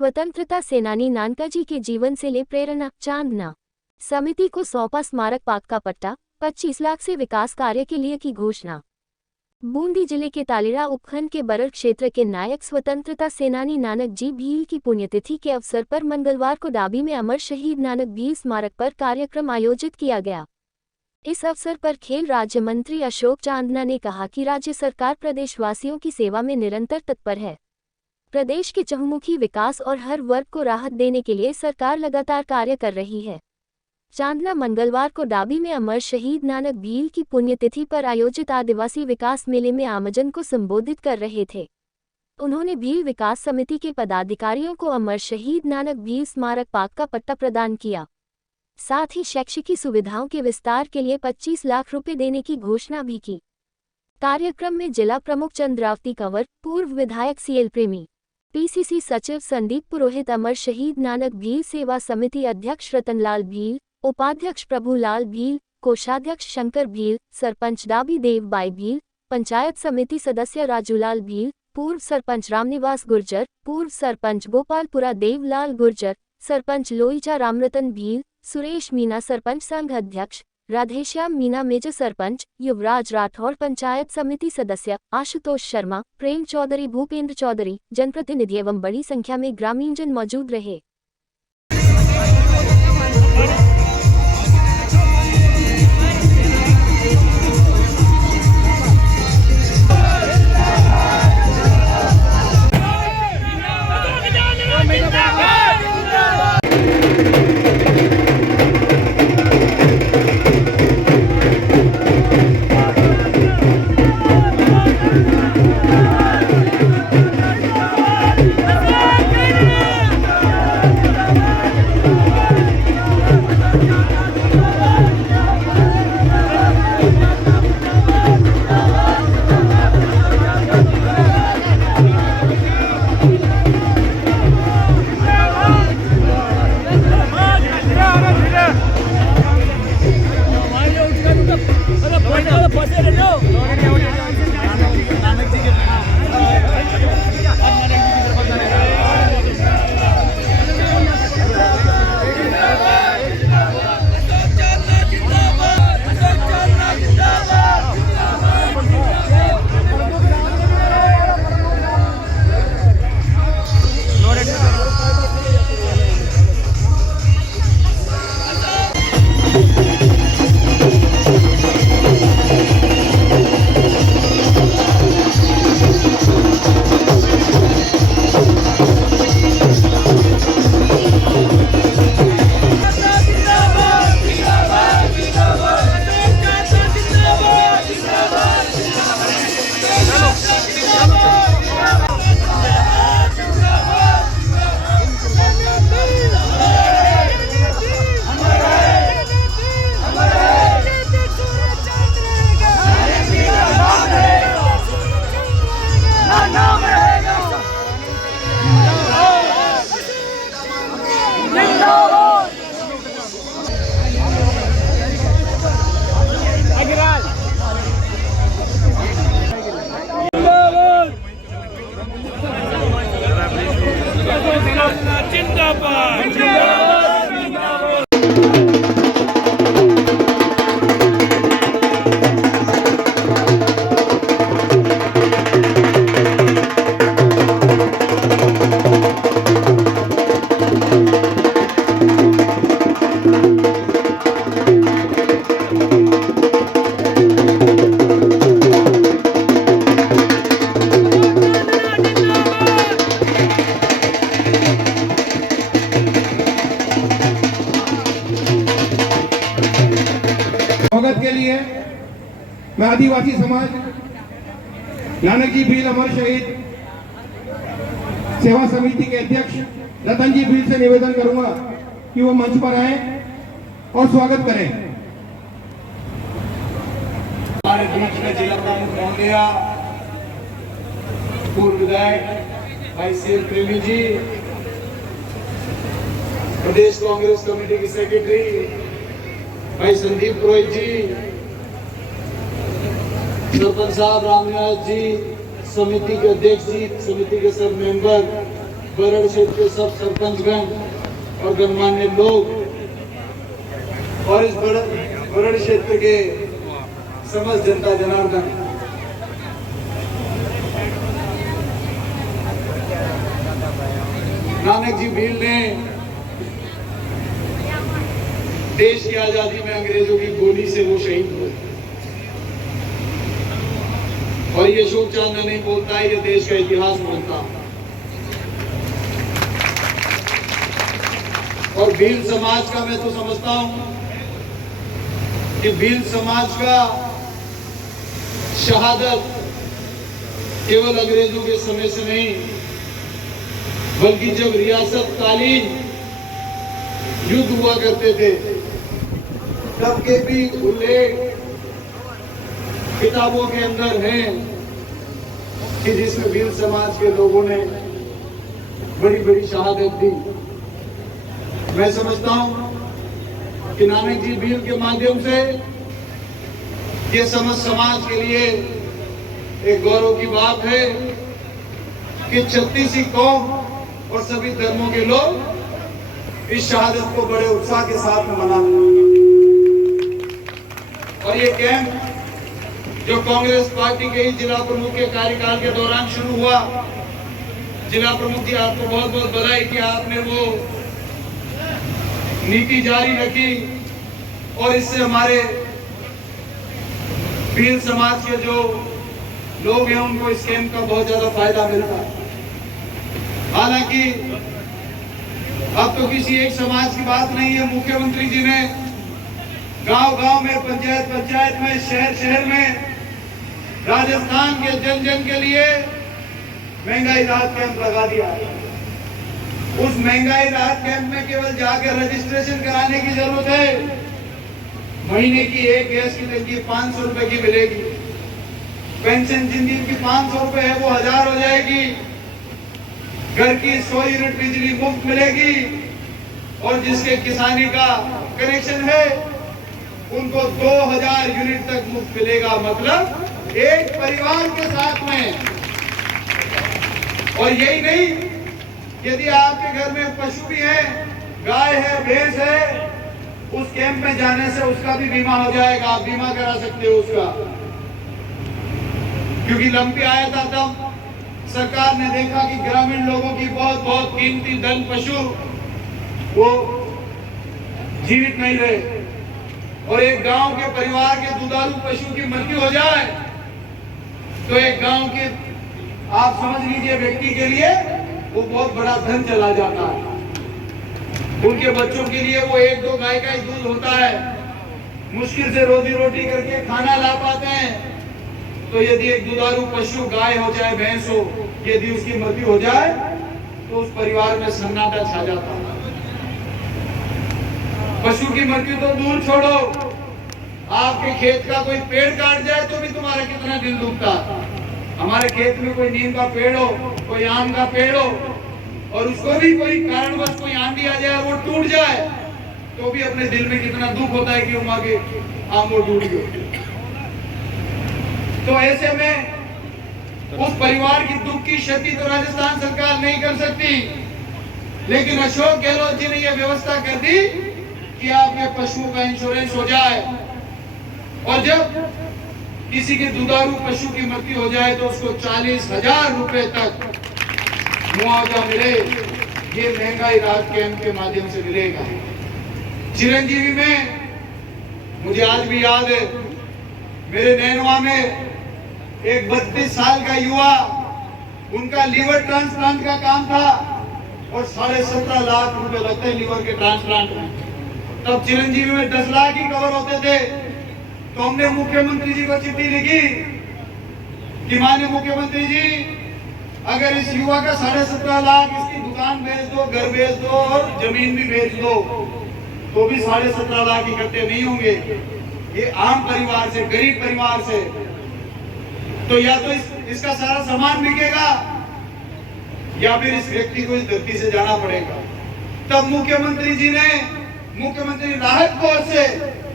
स्वतंत्रता सेनानी नानकाजी के जीवन से ले प्रेरणा। चांदना समिति को सौंपा स्मारक पाक का पट्टा, 25 लाख से विकास कार्य के लिए की घोषणा। बूंदी जिले के तालेड़ा उपखंड के बरड़ क्षेत्र के नायक स्वतंत्रता सेनानी नानक जी भील की पुण्यतिथि के अवसर पर मंगलवार को डाबी में अमर शहीद नानक भील स्मारक पर कार्यक्रम आयोजित किया गया। इस अवसर पर खेल राज्य मंत्री अशोक चांदना ने कहा कि राज्य सरकार प्रदेशवासियों की सेवा में निरंतर तत्पर है। प्रदेश के चहुमुखी विकास और हर वर्ग को राहत देने के लिए सरकार लगातार कार्य कर रही है। चांदना मंगलवार को डाबी में अमर शहीद नानक भील की पुण्यतिथि पर आयोजित आदिवासी विकास मेले में आमजन को संबोधित कर रहे थे। उन्होंने भील विकास समिति के पदाधिकारियों को अमर शहीद नानक भील स्मारक पाक का पट्टा प्रदान किया। साथ ही शैक्षिकी सुविधाओं के विस्तार के लिए 25 लाख रुपए देने की घोषणा भी की। कार्यक्रम में जिला प्रमुख चंद्रावती कंवर, पूर्व विधायक सीएल प्रेमी, पीसीसी सचिव संदीप पुरोहित, अमर शहीद नानक भील सेवा समिति अध्यक्ष रतनलाल भील, उपाध्यक्ष प्रभुलाल भील, कोषाध्यक्ष शंकर भील, सरपंच डाबी देवबाई भील, पंचायत समिति सदस्य राजूलाल भील, पूर्व सरपंच रामनिवास गुर्जर, पूर्व सरपंच गोपालपुरा देवलाल गुर्जर, सरपंच लोईचा रामरतन भील, सुरेश मीना सरपंच संघ अध्यक्ष, राधेश्याम मीना मेजर सरपंच, युवराज राठौर पंचायत समिति सदस्य, आशुतोष शर्मा, प्रेम चौधरी, भूपेंद्र चौधरी, जनप्रतिनिधि एवं बड़ी संख्या में ग्रामीणजन मौजूद रहे। स्वागत के लिए मैं आदिवासी समाज नानक जी भील अमर शहीद सेवा समिति के अध्यक्ष रतन जी भील से निवेदन करूंगा कि वो मंच पर आए और स्वागत करें। हमारे बीच में जिला प्रमुख महोदय, पूर्व विधायक भाई सीएल प्रेमी जी, प्रदेश कांग्रेस कमेटी के सेक्रेटरी भाई संदीप पुरोहित जी, सरपंच साहब रामनिवास जी, समिति के अध्यक्ष जी, समिति के सब मेंबर, बरड़ क्षेत्र के सब सरपंचगण और गणमान्य लोग और इस बरड़ क्षेत्र के समस्त जनता जनार्दन, नानक जी भील ने देश की आजादी में अंग्रेजों की गोली से वो शहीद हुए। और ये अशोक चांदना नहीं बोलता है, ये देश का इतिहास बोलता है। और भील समाज का मैं तो समझता हूं कि भील समाज का शहादत केवल अंग्रेजों के समय से नहीं, बल्कि जब रियासत कालीन युद्ध हुआ करते थे तब के भी उल्लेख किताबों के अंदर हैं कि जिसमें भील समाज के लोगों ने बड़ी बड़ी शहादत दी। मैं समझता हूं कि नानक जी भील के माध्यम से ये समस्त समाज के लिए एक गौरव की बात है कि 36 कौम और सभी धर्मों के लोग इस शहादत को बड़े उत्साह के साथ मनाते हैं। और ये कैंप जो कांग्रेस पार्टी के ही जिला प्रमुख के कार्यकाल के दौरान शुरू हुआ, जिला प्रमुख जी आपको बहुत बहुत बधाई कि आपने वो नीति जारी रखी और इससे हमारे भील समाज के जो लोग हैं उनको इस कैंप का बहुत ज्यादा फायदा मिलता है। हालांकि अब तो किसी एक समाज की बात नहीं है, मुख्यमंत्री जी ने गांव-गांव में, पंचायत में, शहर में राजस्थान के जन जन के लिए महंगाई राहत कैंप लगा दिया है। उस महंगाई राहत कैंप में केवल जाकर रजिस्ट्रेशन कराने की जरूरत है। महीने की एक गैस की टंकी 500 रुपए की मिलेगी। पेंशन जिनकी 500 रुपए है वो 1000 हो जाएगी। घर की 100 यूनिट बिजली मुफ्त मिलेगी और जिसके किसानी का कनेक्शन है उनको 2000 यूनिट तक मुफ्त मिलेगा। मतलब एक परिवार के साथ में। और यही नहीं, यदि आपके घर में पशु भी है, गाय है, भैंस है, उस कैंप में जाने से उसका भी बीमा हो जाएगा। आप बीमा करा सकते हो उसका। क्योंकि लंपी आया था तब सरकार ने देखा कि ग्रामीण लोगों की बहुत कीमती धन पशु वो जीवित नहीं रहे और एक गांव के परिवार के दुधारू पशु की मृत्यु हो जाए तो एक गांव के, आप समझ लीजिए, व्यक्ति के लिए वो बहुत बड़ा धन चला जाता है। उनके बच्चों के लिए वो 1-2 गाय का ही दूध होता है। मुश्किल से रोजी रोटी करके खाना ला पाते हैं। तो यदि एक दुधारू पशु, गाय हो चाहे भैंस हो, यदि उसकी मृत्यु हो जाए तो उस परिवार में सन्नाटा छा जाता है। पशु की मृत्यु तो दूर छोड़ो, आपके खेत का कोई पेड़ काट जाए तो भी तुम्हारा कितना दिल दुखता। हमारे खेत में कोई नीम का पेड़ हो, कोई आम का पेड़ हो और उसको भी कोई कारणवश कोई आंधी आ जाए, वो टूट जाए तो भी अपने दिल में कितना दुख होता है कि वो आगे आम वो टूट गया। तो ऐसे में उस परिवार की दुख की क्षति तो राजस्थान सरकार नहीं कर सकती, लेकिन अशोक गहलोत जी ने यह व्यवस्था कर दी कि आपके पशुओं का इंश्योरेंस हो जाए और जब किसी के दुधारू पशु की मृत्यु हो जाए तो उसको 40,000 रुपए तक मुआवजा मिले। ये महंगाई राहत कैंप के माध्यम से मिलेगा। चिरंजीवी में मुझे आज भी याद है, मेरे नैनवा में एक 32 साल का युवा, उनका लीवर ट्रांसप्लांट का काम था और 17.5 लाख रुपए लगते हैं लीवर के ट्रांसप्लांट में। तब चिरंजीवी में 10 लाख ही कवर होते थे। तो हमने मुख्यमंत्री जी को चिट्ठी लिखी कि माननीय मुख्यमंत्री जी, अगर इस युवा का 17.5 लाख, इसकी दुकान बेच दो, घर बेच दो और जमीन भी बेच दो तो भी 17.5 लाख इकट्ठे नहीं होंगे। ये आम परिवार से, गरीब परिवार से, तो या तो इसका सारा सामान बिकेगा या फिर इस व्यक्ति को इस धरती से जाना पड़ेगा। तब मुख्यमंत्री जी ने मुख्यमंत्री राहत कोष से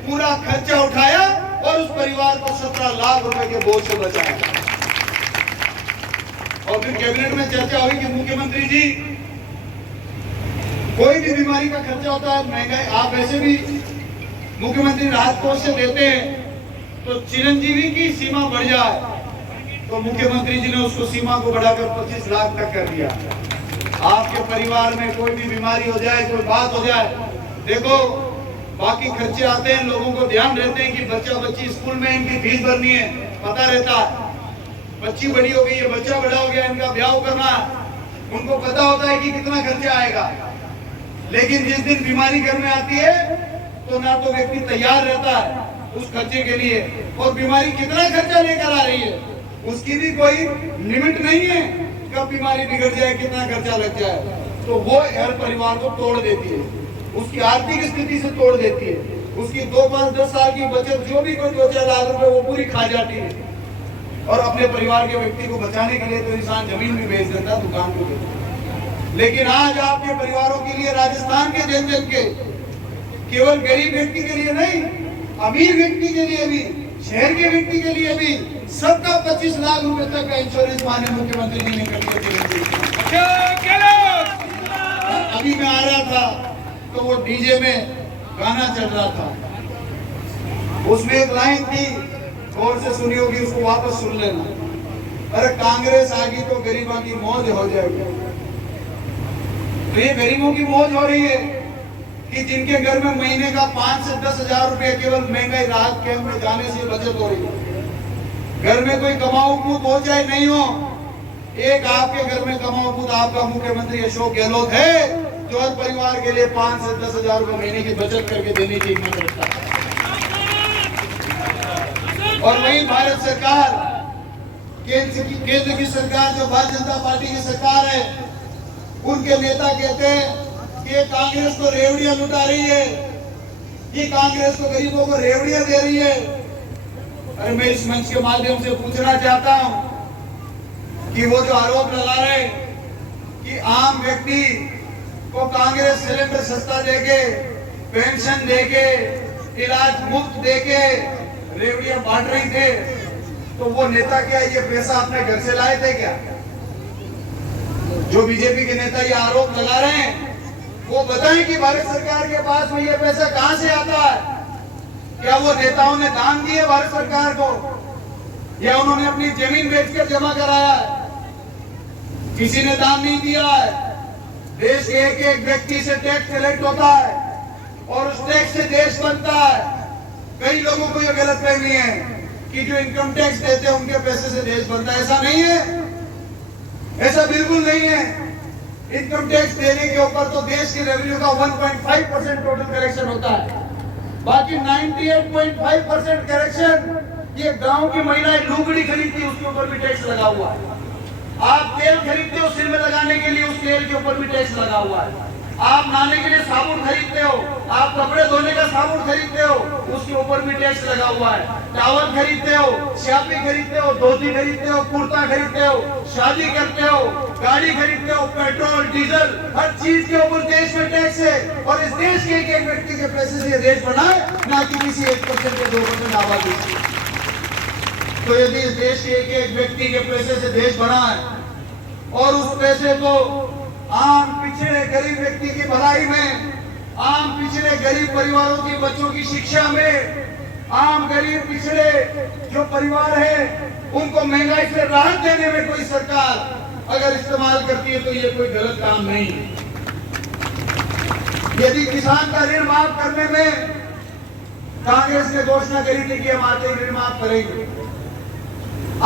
पूरा खर्चा उठाया और उस परिवार को 17 लाख रुपए के बोझ से बचाया। और फिर कैबिनेट में चर्चा हुई कि मुख्यमंत्री जी कोई भी बीमारी का खर्चा होता है, महंगाई, आप वैसे भी मुख्यमंत्री राहत कोष से देते हैं, तो चिरंजीवी की सीमा बढ़ जाए तो मुख्यमंत्री जी ने उसको सीमा को बढ़ाकर 25 लाख तक कर दिया। आपके परिवार में कोई भी बीमारी हो जाए, कोई बात हो जाए, देखो बाकी खर्चे आते हैं, लोगों को ध्यान रहते हैं कि बच्चा बच्ची स्कूल में इनकी फीस भरनी है, पता रहता है, बच्ची बड़ी हो गई है, बच्चा बड़ा हो गया, इनका ब्याह करना, उनको पता होता है कि कितना खर्चा आएगा। लेकिन जिस दिन बीमारी घर में आती है तो ना तो व्यक्ति तैयार रहता है उस खर्चे के लिए, और बीमारी कितना खर्चा लेकर आ रही है उसकी भी कोई लिमिट नहीं है, कब बीमारी बिगड़ जाए, कितना खर्चा लग जाए, तो वो हर परिवार को तोड़ देती है, उसकी आर्थिक स्थिति से तोड़ देती है, उसकी 2, 5, 10 साल की बचत जो भी कोई 2-4 लाख रुपए वो पूरी खा जाती है। और अपने परिवार के व्यक्ति को बचाने के लिए तो इंसान जमीन भी बेच देता, दुकान भी बेच देता। लेकिन आज आपके परिवारों के लिए, राजस्थान के जन के, केवल गरीब व्यक्ति के लिए नहीं, अमीर व्यक्ति के लिए भी, शहर के व्यक्ति के लिए भी सबका 25 लाख रुपए तक का इंश्योरेंस माननीय मुख्यमंत्री जी ने कर दिया। अभी मैं आ रहा था तो वो डीजे में गाना चल रहा था, उसमें एक लाइन थी, गौर से सुनी होगी, उसको वापस सुन लेना। अरे कांग्रेस आ गई तो गरीबों की मौज हो जाएगी। तो ये गरीबों की मौज हो रही है कि जिनके घर में महीने का 5 से 10 हजार रुपए केवल महंगाई राहत कैंप में जाने से बचत हो रही है। घर में कोई कमाऊ कूद हो चाहे नहीं हो, एक आपके घर में कमाऊ कूद आपका मुख्यमंत्री अशोक गहलोत है, जो हर परिवार के लिए 5 से 10 हजार रुपए महीने की बचत करके देने की हिम्मत रखता है। और वही भारत सरकार, केंद्र की सरकार, जो भारतीय जनता पार्टी की सरकार है, उनके नेता कहते हैं कि ये कांग्रेस तो रेवड़ियां लुटा रही है, ये कांग्रेस तो गरीबों को रेवड़ियां दे रही है। अरे मैं इस मंच के माध्यम से पूछना चाहता हूं कि वो जो आरोप लगा रहे कि आम व्यक्ति को कांग्रेस सिलेंडर सस्ता देके, पेंशन देके, इलाज मुफ्त देके रेवड़ियां बांट रही थे, तो वो नेता क्या ये पैसा अपने घर से लाए थे क्या? जो बीजेपी के नेता ये आरोप लगा रहे हैं, वो बताएं कि भारत सरकार के पास में ये पैसा कहां से आता है? क्या वो नेताओं ने दान दिए भारत सरकार को, या उन्होंने अपनी जमीन बेचकर जमा कराया है? किसी ने दान नहीं दिया है। देश के एक एक व्यक्ति से टैक्स कलेक्ट होता है और उस टैक्स से देश बनता है। कई लोगों को यह गलतफहमी है कि जो इनकम टैक्स देते हैं उनके पैसे से देश बनता है। ऐसा नहीं है, ऐसा बिल्कुल नहीं है। इनकम टैक्स देने के ऊपर तो देश की रेवेन्यू का 1.5% टोटल कलेक्शन होता है, बाकी 98.5% कलेक्शन ये गांव की महिलाएं लुगड़ी खरीदती है, उसके ऊपर भी टैक्स लगा हुआ है। आप तेल खरीदते हो सिर में लगाने के लिए, उस तेल के ऊपर भी टैक्स लगा हुआ है। आप नहाने के लिए साबुन खरीदते हो, आप कपड़े धोने का साबुन खरीदते हो, उसके ऊपर भी टैक्स लगा हुआ है। टावल खरीदते हो, शैम्पू खरीदते हो, धोती खरीदते हो, कुर्ता खरीदते हो, शादी करते हो, गाड़ी खरीदते हो, पेट्रोल डीजल हर चीज के ऊपर देश में टैक्स है। और इस देश के एक एक व्यक्ति के पैसे से देश बना है, ना कि किसी 1% या 2% आबादी। तो यदि इस देश के एक एक व्यक्ति के पैसे से देश बना है और उस पैसे को आम पिछड़े गरीब व्यक्ति की भलाई में, आम पिछड़े गरीब परिवारों की बच्चों की शिक्षा में, आम गरीब पिछड़े जो परिवार है उनको महंगाई से राहत देने में कोई सरकार अगर इस्तेमाल करती है तो ये कोई गलत काम नहीं है। यदि किसान का ऋण माफ करने में कांग्रेस ने घोषणा करी थी कि हम आते ऋण माफ करेंगे,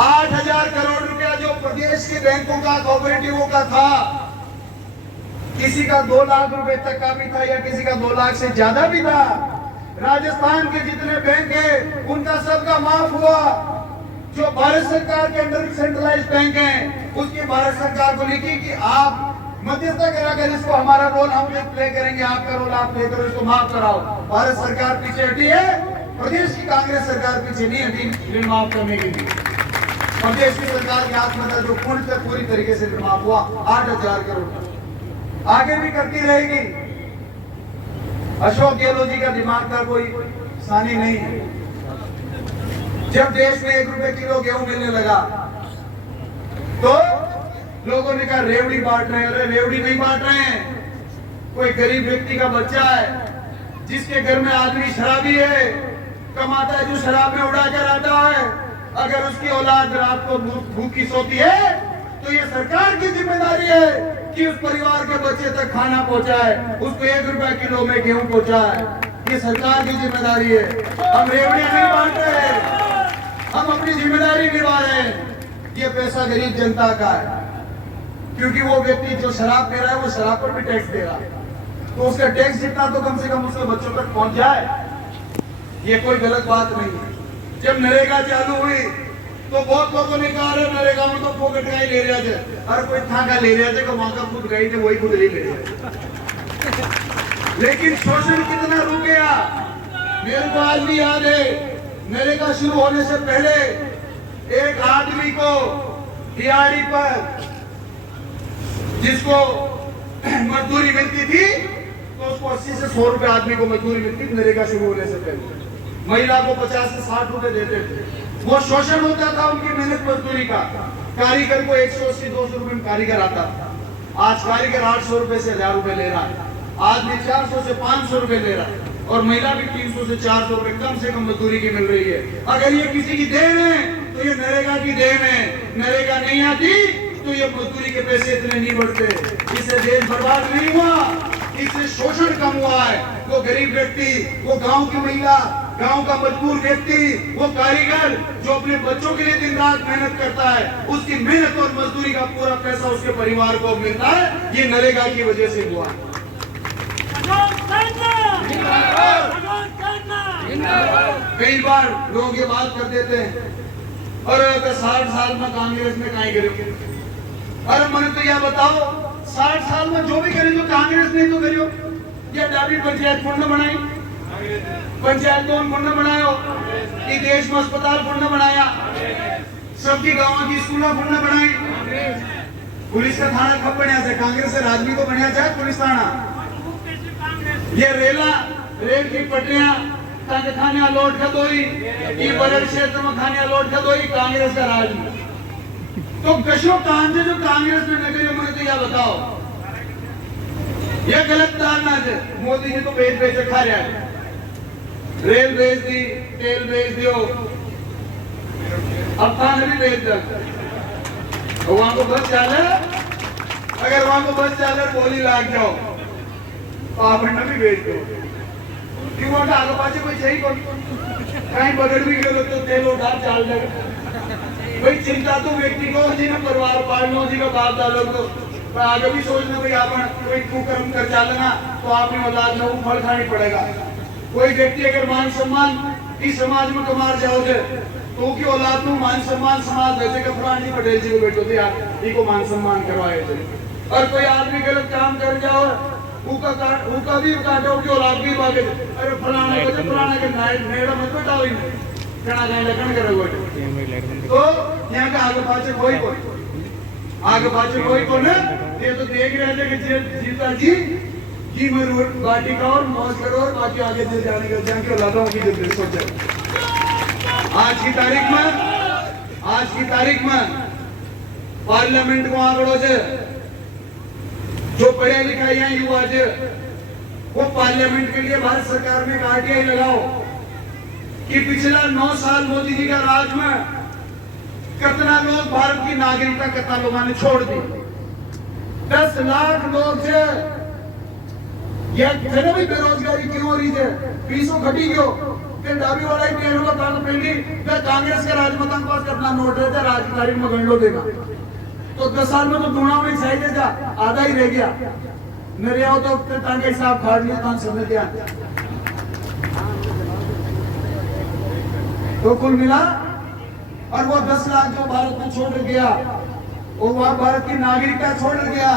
8,000 करोड़ रुपया जो प्रदेश के बैंकों का, कोऑपरेटिवों का था, किसी का 2 लाख रुपए तक का भी था या किसी का 2 लाख से ज्यादा भी था। राजस्थान के जितने बैंक है उनका सबका माफ हुआ। जो भारत सरकार के अंडर सेंट्रलाइज बैंक है उसकी भारत सरकार को लिखी कि आप मध्यस्थता कराकर इसको हमारा रोल हम प्ले करेंगे, आपका रोल आप प्ले करो, इसको माफ कराओ। भारत सरकार पीछे हटी है, प्रदेश की कांग्रेस सरकार पीछे नहीं हटी ऋण माफ करने के लिए। प्रदेश की सरकार के हाथ में जो पूर्ण से पूरी तरीके से ऋण माफ हुआ 8,000 करोड़, आगे भी करती रहेगी। अशोक गहलोत जी का दिमाग का कोई सानी नहीं है। जब देश में 1 रुपए किलो गेहूं मिलने लगा तो लोगों ने कहा रेवड़ी बांट रहे हैं। अरे रेवड़ी नहीं बांट रहे हैं, कोई गरीब व्यक्ति का बच्चा है जिसके घर में आदमी शराबी है, कमाता है, जो शराब में उड़ा कर आता है, अगर उसकी औलाद रात को भूखी सोती है तो ये सरकार की जिम्मेदारी है कि उस परिवार के बच्चे तक खाना पहुंचाए, उसको 1 रुपया किलो में गेहूं पहुंचाए। ये सरकार की जिम्मेदारी है। हम रेवड़ियां नहीं बांट रहे, हम अपनी जिम्मेदारी निभा रहे हैं। ये पैसा गरीब जनता का है, क्योंकि वो व्यक्ति जो शराब पी रहा है वो शराब पर भी टैक्स दे रहा है, तो उसका टैक्स जितना तो कम से कम उसके बच्चों तक पहुंच जाए। ये कोई गलत बात नहीं है। जब नरेगा चालू हुई तो बहुत लोगों ने कहा अरे नरेगा में तो फोकट का ही ले रहा थे, हर कोई था का ले रहा थे, को वहां का खुद गई थे वही खुद ले रहे थे। लेकिन शोषण कितना रुक गया मेरे को आज भी याद है। नरेगा शुरू होने से पहले एक आदमी को दिहाड़ी पर जिसको मजदूरी मिलती थी तो उसको 80 से 100 रुपए आदमी को मजदूरी मिलती थी नरेगा शुरू होने से पहले। महिला को 50 से 60 रुपए देते थे। वो शोषण होता था उनकी मेहनत मजदूरी का। कारीगर को 180-200 रुपए में कारीगर आता था। आज कारीगर 800 रुपए से 1000 रुपए ले रहा है, आदमी 400 से 500 रुपए ले रहा है, और महिला भी 300 से 400 रुपए कम से कम मजदूरी की मिल रही है। अगर ये किसी की देन है तो ये नरेगा की देन है। नरेगा नहीं आती तो ये मजदूरी के पैसे इतने नहीं बढ़ते। इससे देश बर्बाद नहीं हुआ, इससे शोषण कम हुआ है। वो गरीब व्यक्ति, वो गांव की महिला, गांव का मजबूर व्यक्ति, वो कारीगर जो अपने बच्चों के लिए दिन रात मेहनत करता है, उसकी मेहनत और मजदूरी का पूरा पैसा उसके परिवार को मिलता है। ये नरेगा की वजह से हुआ। कई बार लोग ये बात कर देते हैं और 60 साल में कांग्रेस में काहे करेंगे। अरे मैंने तो यह बताओ 60 साल में जो भी करे जो कांग्रेस ने तो करियो। या डाबी पंचायत पुण्य बनाई, पंचायत कौन पुण्य बनायो, ये देश में अस्पताल पुण्य बनाया, सबकी गाँव की स्कूल पुण्य बनाई, पुलिस का थाना कब बनया था, कांग्रेस से राजवी को बनया था पुलिस थाना। ये रेल की पटरियां खाने लौट खदोई, ये बड़े क्षेत्र में खाने लौट खदोई, कांग्रेस का राज। तो कशो काम से जो कांग्रेस में न करियो, मुझे तो यह बताओ, यह गलत धारणा है। मोदी जी तो बेच खा रहा है, रेल बेच दी, तेल बेच दियो, अब खाना भी बेच दो। वहां को बस चाले, अगर वहां को बस चाले बोली लाग जाओ तो आप भी बेच दो। वहां का आगे पाचे कोई चाहिए कहीं बगड़ भी गए तो तेल उधार चाल जाएगा। भाई चिंता तो व्यक्ति को जिन्हें परिवार पालना जी का बाप दादा को आगे भी सोचना भाई आप कोई कुकर्म कर चालना तो आपने औलाद में वो फल खानी पड़ेगा। कोई व्यक्ति अगर मान सम्मान इस समाज में कमार जाओगे तो की औलाद में मान सम्मान समाज वैसे का फलान जी पटेल जी को बैठो थे आप इनको मान सम्मान करवाए थे। और कोई आदमी गलत काम कर जाओ उनका भी काटो की औलाद भी बागे, अरे फलाने को फलाने के नेड़ा मत बैठाओ इन्हें कणा जाए लखन करो। तो यहाँ का आगे पाछे कोई को ना, ये तो देख रहे थे कि जीता जी मरूर बाटी का और मौज करो और बाकी आगे दिल जाने का जान के औलादों की जब सोचा। आज की तारीख में पार्लियामेंट को आंकड़ों से जो पढ़े लिखा युवा है वो पार्लियामेंट के लिए भारत सरकार में आरटीआई लगाओ कि पिछला 9 साल मोदी जी का राज में कितना लोग भारत की नागरिकता कितना लोगों ने छोड़ दी। 10 लाख लोग से भी बेरोजगारी क्यों हो रही है, फीसों घटी क्यों, डाबी वाला ही पेड़ होगा कांग्रेस के राजमतांग पास कितना नोट रहता राजकारी में गंडो देगा। तो 10 साल में तो दुना में चाहिए था, आधा ही रह गया। मेरे आओ तो टांगे हिसाब फाड़ लिया था समझ गया। तो कुल मिला और वो 10 लाख जो भारत में छोड़ गया और वह भारत की नागरिकता छोड़ गया,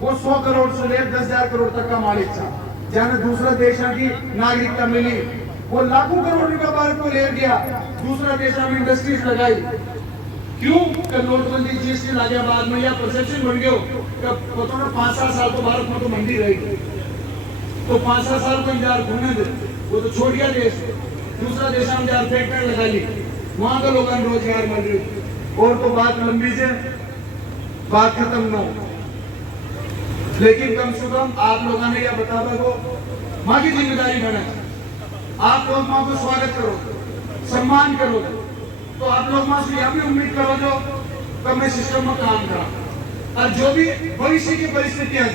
वो 100 करोड़ से लेकर 10,000 करोड़ तक का मालिक था। जहाँ दूसरा देशों की नागरिकता मिली वो लाखों करोड़ रुपया भारत को ले गया, दूसरा देशों में इंडस्ट्रीज लगाई। क्यों नोटबंदी जीएसटी लगे बाद में या परसेप्शन बन गया पता ना 5-7 साल तो भारत में तो मंदी रहेगी, तो 5-7 साल को इंतजार घूमने दे, वो तो छोड़ गया देश, दूसरा देश में इंतजार फैक्ट्री लगा ली, वहां का लोगों को रोजगार मिल रही। और तो बात लंबी से बात खत्म न हो, लेकिन कम से कम आप लोगों ने यह बता दो माँ की जिम्मेदारी बने, आप लोग माँ को स्वागत करो, सम्मान करो, तो आप लोग माँ से यह भी उम्मीद करो जो कब मैं सिस्टम में काम करा, और जो भी भविष्य की परिस्थितियां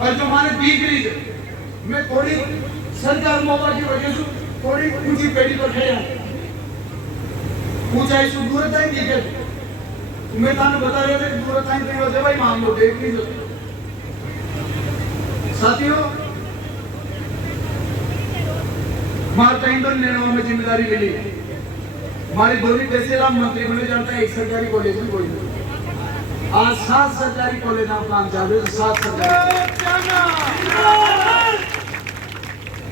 और जो हमारे बीत रही है, मैं थोड़ी सरकार मौका की वजह से थोड़ी ऊंची पेड़ी पर खड़ा ऊंचाई से दूर है ठीक है, मैं थाने बता रहे थे दूर है तो भाई मान लो देख लीजिए साथियों, हमारे तहसील निर्णयों में जिम्मेदारी मिली, हमारी दोनों तहसील मंत्री बने जाता है, एक सरकारी कॉलेज में कोई नहीं, आज 7 सरकारी कॉलेज आप काम चाह रहे हो, 7 सरकारी।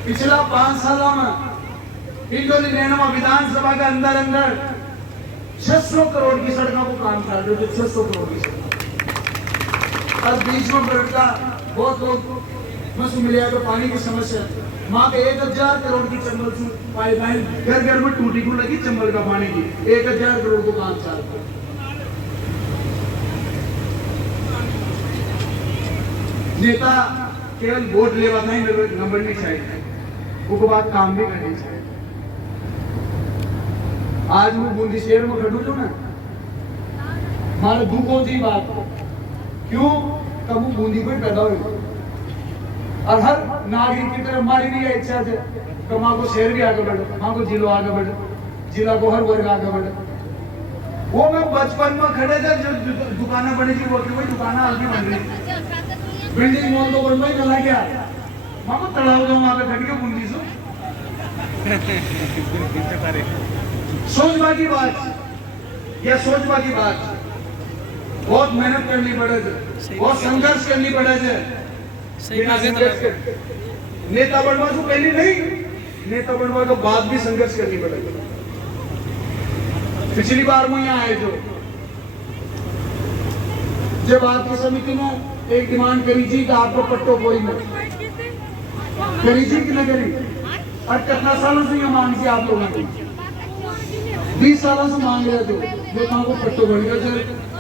पिछला 5 सालों में इंदौर निर्णय विधानसभा के अंदर 600 करोड़ की सड़कों को काम चाह रहे थे, 600 करोड़ की सड़क, और बीच में बढ़ता बहुत लोग मस्त मिले तो पानी की समस्या, वहां पे 1000 करोड़ की चंबल पाइपलाइन घर घर में टूटी को लगी चंबल का पानी की, 1000 करोड़ को काम चाल रहा। नेता केवल वोट लेवा नहीं नंबर नहीं चाहिए, वो बात काम भी करनी चाहिए। आज वो बूंदी शहर में खड़ू जो ना हमारे दुखों की बात क्यों कब बूंदी को पैदा हुई, और हर नागरिक की तरफ हमारी भी इच्छा है कि माँ को शहर भी आगे बढ़े, माँ को जिला आगे बढ़े, जिला को हर वर्ग आगे बढ़े। वो मैं बचपन में खड़े थे जो दुकानें बनी थी वो वही दुकानें आगे बन रही, बिल्डिंग मॉल तो बन रही चला गया, माँ को तड़ाव दो वहां पे खड़ी हो बूंदी से। सोचवा की बात, यह सोचवा की बात, बहुत मेहनत करनी पड़े थे, बहुत संघर्ष करनी पड़े थे, नेता बनवा से पहले नहीं, नेता बनवा के बाद भी संघर्ष करनी पड़ेगी। पिछली बार मैं यहाँ आए थे, जब आपकी समिति ने एक डिमांड करी थी कि आपको पट्टो कोई नहीं करी थी कि न करी, और कितना सालों से ये मांग थी आप लोगों ने, 20 सालों से मांग रहे थे, जो कहाँ को पट्टो बन गया,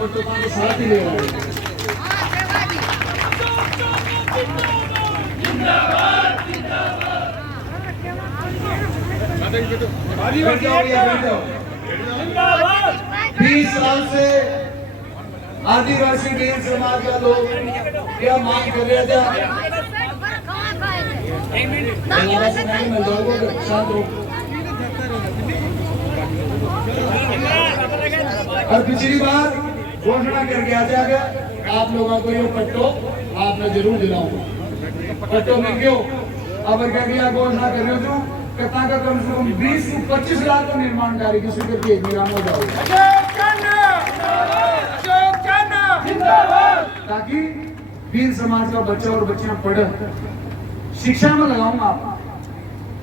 पट्टो कहाँ के साथ ही ले रहा है। बैठ जाओ। 20 साल से आदिवासी डेन समाज का लोग क्या मांग कर रहे थे, और पिछली बार घोषणा करके आ जाएगा आप लोगों को ये पट्टो आपने जरूर दिलाऊंगा, पट्टो में क्यों अब क्या घोषणा कर रहे हो कथा का कम से कम 20 से 25 लाख का निर्माण कार्य की स्वीकृति एक निराम हो जाओ, ताकि भील समाज का बच्चा और बच्चियां पढ़े, शिक्षा में लगाऊंगा आप,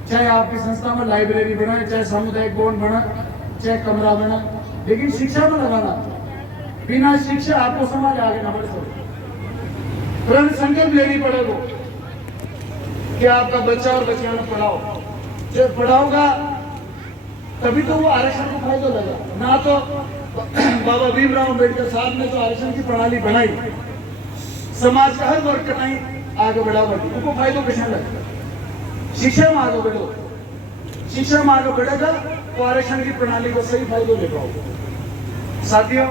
चाहे आपकी संस्था में लाइब्रेरी बनाए, चाहे सामुदायिक भवन बना, चाहे कमरा बना, लेकिन शिक्षा में लगाना, बिना शिक्षा आपको समाज आगे ना बढ़ सकते। प्रण संकल्प लेनी पड़ेगा कि आपका बच्चा और बच्चियां पढ़ाओ, जब पढ़ाओगा तभी तो वो आरक्षण को फायदा लगा, ना तो बाबा भीमराव अम्बेडकर साहब ने तो आरक्षण की प्रणाली बनाई, समाज का हर वर्ग का आगे बढ़ा उनको फायदा कैसे लगा, शिक्षा में आगे बढ़ो, शिक्षा में आगे बढ़ेगा तो आरक्षण की प्रणाली को सही फायदा ले पाओगे। साथियों,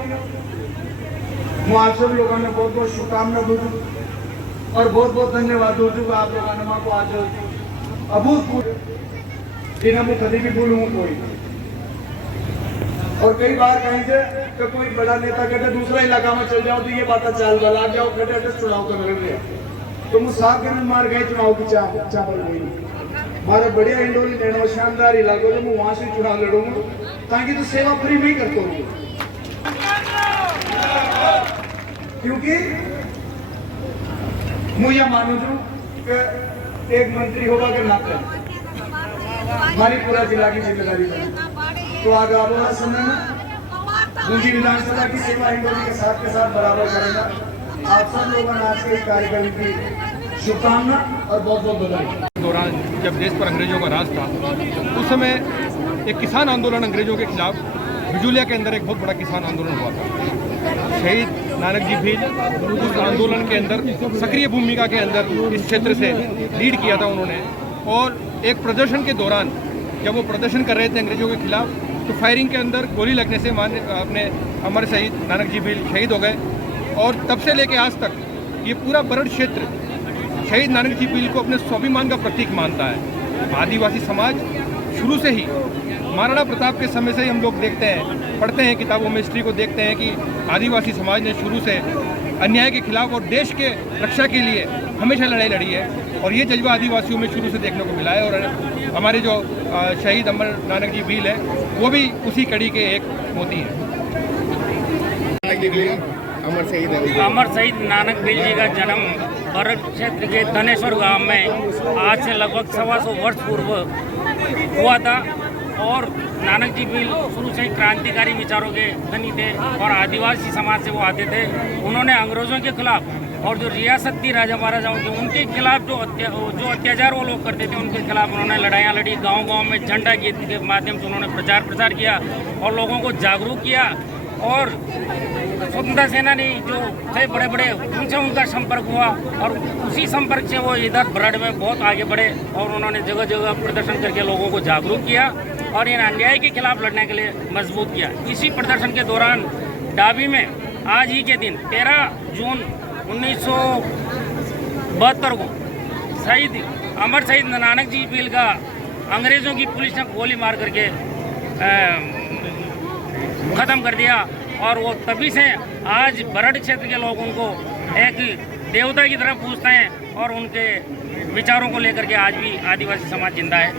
मैं आप सब लोगों ने बहुत बहुत शुभकामना दूं और बहुत बहुत धन्यवाद दूं कि आप लोगों ने को आज अभूतपूर्व दिन मैं कभी भी भूलूं कोई, और कई बार कहीं से कि कोई बड़ा नेता कहते दूसरा इलाका में चल जाओ तो ये बात चाल बला जाओ कहते चुनाव कर रहे तो मैं साफ के मार गए चुनाव की चावल गई, हमारा बढ़िया इंडोरी लेना शानदार इलाकों में वहां से चुनाव लड़ूंगा ताकि तो सेवा फ्री नहीं करता हूँ, क्योंकि मैं यह मानू छू कि एक मंत्री होगा के नाते हमारी पूरा जिला की जिम्मेदारी है, तो आगे आने वाला समय में बूंदी विधानसभा की सेवा इंडोरी के साथ बराबर करेगा। आप सब लोगों ने आज के कार्यक्रम की शुभकामना और बहुत बहुत बधाई। दौरान जब देश पर अंग्रेजों का राज था उस समय एक किसान आंदोलन अंग्रेजों के खिलाफ बिजुलिया के अंदर एक बहुत बड़ा किसान आंदोलन हुआ था। शहीद नानक जी भील उस आंदोलन के अंदर सक्रिय भूमिका के अंदर इस क्षेत्र से लीड किया था उन्होंने। और एक प्रदर्शन के दौरान जब वो प्रदर्शन कर रहे थे अंग्रेजों के खिलाफ, तो फायरिंग के अंदर गोली लगने से अपने अमर शहीद नानक जी भील शहीद हो गए। और तब से लेके आज तक ये पूरा बरड़ क्षेत्र शहीद नानक जी भील को अपने स्वाभिमान का प्रतीक मानता है। आदिवासी समाज शुरू से ही महाराणा प्रताप के समय से ही हम लोग देखते हैं, पढ़ते हैं किताबों में, हिस्ट्री को देखते हैं कि आदिवासी समाज ने शुरू से अन्याय के खिलाफ और देश के रक्षा के लिए हमेशा लड़ाई लड़ी है। और ये जज्बा आदिवासियों में शुरू से देखने को मिला है। और हमारे जो शहीद अमर नानक जी भील है वो भी उसी कड़ी के एक मोती हैं। अमर शहीद नानक भील जी का जन्म बरड़ क्षेत्र के धनेश्वर गांव में आज से लगभग 125 वर्ष पूर्व हुआ था। और नानक जी भील शुरू से ही क्रांतिकारी विचारों के धनी थे और आदिवासी समाज से वो आते थे। उन्होंने अंग्रेज़ों के खिलाफ और जो रियासत थी राजा महाराजाओं के, उनके खिलाफ जो अत्याचार वो लोग करते थे उनके खिलाफ उन्होंने लड़ाइयाँ लड़ी। गांव-गांव में झंडा गीत के माध्यम से उन्होंने प्रचार प्रसार किया और लोगों को जागरूक किया। और स्वतंत्रता सेनानी जो थे बड़े बड़े, उनसे उनका संपर्क हुआ और उसी संपर्क से वो इधर बरड़ में बहुत आगे बढ़े और उन्होंने जगह जगह प्रदर्शन करके लोगों को जागरूक किया और इन अन्याय के खिलाफ लड़ने के लिए मजबूत किया। इसी प्रदर्शन के दौरान डाबी में आज ही के दिन 13 जून 1972 को अमर शहीद नानक जी भील का अंग्रेज़ों की पुलिस ने गोली मार करके ख़त्म कर दिया। और वो तभी से आज बरड़ क्षेत्र के लोग उनको एक देवता की तरह पूजते हैं और उनके विचारों को लेकर के आज भी आदिवासी समाज जिंदा है।